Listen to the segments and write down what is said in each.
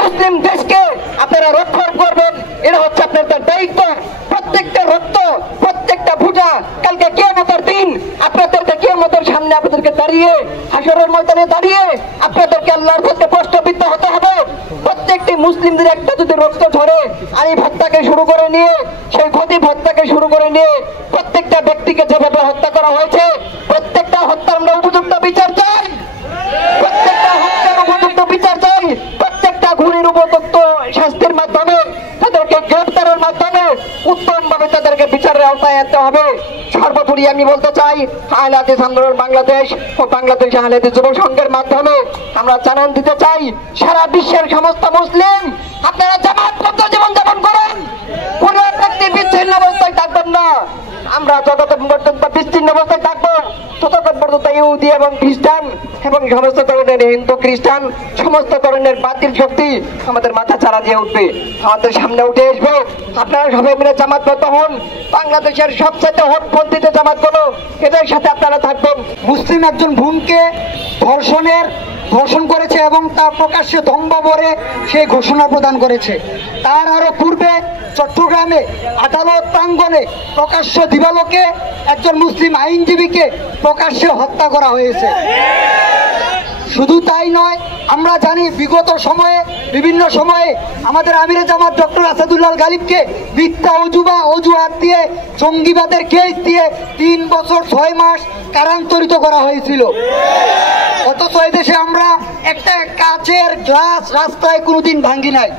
মুসলিম দেশকে আপনারা রক্ষা করবেন, এটা হচ্ছে আপনাদের দায়িত্ব। প্রত্যেকটা রক্ত, প্রত্যেকটা ভুজা কালকে কিয়ামতের দিন আপনাদেরকে কিয়ামতের সামনে আপনাদেরকে দাঁড়িয়ে, হাসরের ময়দানে দাঁড়িয়ে আপনাদেরকে আল্লাহর কাছে প্রশ্নবিদ্ধ হতে হবে। প্রত্যেকটি মুসলিমদের একটা যদি রক্ত ঝরে, আরিফ হত্যাকে শুরু করে নিয়ে, সেই খতিব হত্যাকে শুরু করে নিয়ে প্রত্যেকটা ব্যক্তিকে যেভাবে হত্যা করা হয়েছে, প্রত্যেকটা হত্যার আমরা উপযুক্ত বিচার চাই, প্রত্যেকটা হত্যার উপযুক্ত বিচার চাই। প্রত্যেকটা খুনির উপযুক্ত শাস্তির মাধ্যমে, তাদেরকে গ্রেফতারের মাধ্যমে উত্তম ভাবে তাদেরকে বিচারের আওতায় আনতে হবে। সর্বোপরি আমি বলতে চাই, আহলে হাদিস আন্দোলন বাংলাদেশ ও বাংলাদেশ আহলে হাদিস যুব সংঘের মাধ্যমে আমরা জানান দিতে চাই, সারা বিশ্বের সমস্ত মুসলিম আপনারা জামাতবদ্ধ জীবন যাপন করেন, কোন ব্যক্তি বিচ্ছিন্ন অবস্থায় থাকবেন না। আমরা যতক্ষণ পর্যন্ত বিচ্ছিন্ন অবস্থায় থাকবো, ততক্ষণ পর্যন্ত ইহুদি এবং খ্রিস্টান এবং সমস্ত ধরনের হিন্দু খ্রিস্টান সমস্ত ধরনের বাতিল শক্তি আমাদের মাথা চারা দিয়ে উঠবে, আমাদের সামনে উঠে আসবে। আপনারা সবাই মিলে জামাতবদ্ধ হন, বাংলাদেশের সবচেয়ে হটপন্থীতে জামাতগুলো, এদের সাথে আপনারা থাকবেন। মুসলিম একজন বোনকে ধর্ষণ করেছে এবং তার প্রকাশ্যে ধম্বরে সেই ঘোষণা প্রদান করেছে। তার আরো পূর্বে চট্টগ্রামে আদালত প্রাঙ্গণে প্রকাশ্য দিবালোকে একজন মুসলিম আইনজীবীকে প্রকাশ্যে হত্যা করা হয়েছে। শুধু তাই নয়, আমরা জানি বিগত সময়ে বিভিন্ন সময়ে আমাদের আমিরে জামাত ডক্টর আসাদুল্লাহ গালিবকে মিথ্যা অজুহাত দিয়ে জঙ্গিবাদের কেস দিয়ে 3 বছর 6 মাস কারান্তরিত করা হয়েছিল। অথচ এদেশে আমরা একটা কাচের গ্লাস রাস্তায় কোনোদিন ভাঙ্গি নাই।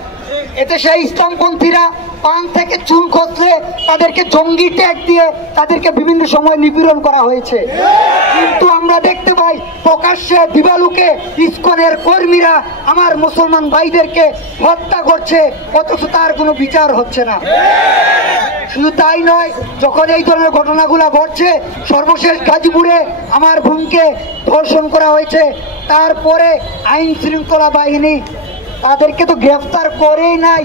এদেশে ইসলামপন্থীরা পান থেকে চুল খসলে তাদেরকে জঙ্গি ট্যাগ দিয়ে তাদেরকে বিভিন্ন সময় নিপীড়ন করা হয়েছে। কিন্তু আমরা দেখতে পাই প্রকাশ্যে দিবালুকে ইসকনের কর্মীরা আমার মুসলমান ভাইদেরকে হত্যা করছে, অথচ তার কোনো বিচার হচ্ছে না। শুধু তাই নয়, যখন এই ধরনের ঘটনাগুলো ঘটছে, সর্বশেষ গাজীপুরে আমার বোনকে ধর্ষণ করা হয়েছে, তারপরে আইন শৃঙ্খলা বাহিনী তাদেরকে তো গ্রেফতার করেই নাই,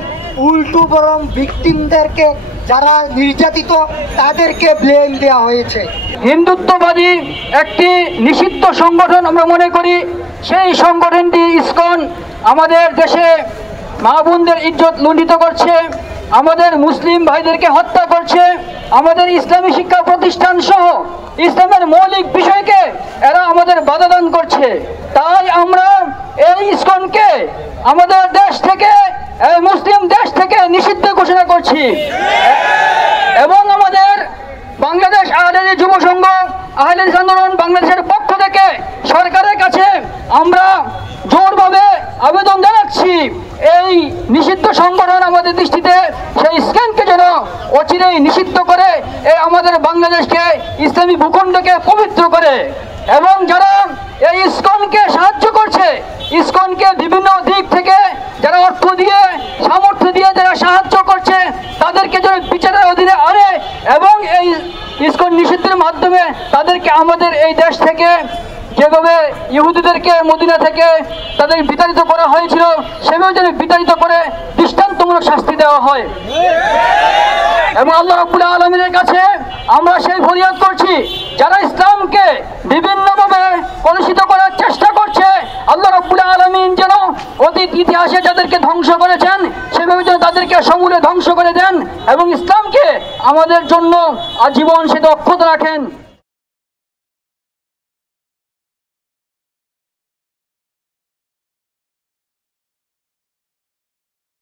উল্টো বরং ভিকটিমদেরকে, যারা নির্যাতিত তাদেরকে ব্লেম দেওয়া হয়েছে। হিন্দুত্ববাদী একটি নিষিদ্ধ সংগঠন আমরা মনে করি। সেই সংগঠনটি ইসকন আমাদের দেশে মা বোনদের ইজ্জত লুণ্ঠিত করছে, আমাদের মুসলিম ভাইদেরকে হত্যা করছে, আমাদের ইসলামী শিক্ষা প্রতিষ্ঠান সহ ইসলামের মৌলিক বিষয়কে এরা আমাদের বাধাদান করছে। তাই আমরা এই ইসকনকে আমাদের দেশ থেকে, মুসলিম দেশ থেকে নিষিদ্ধ ঘোষণা করছি এবং আমাদের বাংলাদেশ আহলে হাদিস যুব সংঘ আহলে হাদিস আন্দোলন বাংলাদেশের পক্ষ থেকে সরকারের কাছে আমরা জোরভাবে আবেদন জানাচ্ছি, এই নিষিদ্ধ সংগঠন আমাদের দৃষ্টিতে সেই ইসকনকে যেন অচিরেই নিষিদ্ধ করে এই আমাদের বাংলাদেশকে, ইসলামী ভূখণ্ডকে পবিত্র করে। এবং যারা এই ইসকনকে সাহায্য করছে, ইসকনকে বিভিন্ন দিক থেকে যারা অর্থ দিয়ে, সামর্থ্য দিয়ে যারা সাহায্য করছে, তাদেরকে যেন বিচারের অধীনে আনে এবং এই ইসকন নিষিদ্ধের মাধ্যমে তাদেরকে আমাদের এই দেশ থেকে, যেভাবে ইহুদিদেরকে মদিনা থেকে তাদের বিতাড়িত করা হয়েছিল, সেভাবে যেন বিতাড়িত করে দৃষ্টান্তমূলক শাস্তি দেওয়া হয়। এবং আল্লাহ রাব্বুল আলামিনের কাছে আমরা সেই ফরিয়াদ করছি, যারা ইসলামকে বিভিন্নভাবে কলুষিত করার চেষ্টা করছে, আল্লাহ রাব্বুল আলামিন যেন অতীত ইতিহাসে যাদেরকে ধ্বংস করেছেন সেভাবে যেন তাদেরকে সমূলে ধ্বংস করে দেন এবং ইসলামকে আমাদের জন্য আজীবন সেটা অক্ষত রাখেন।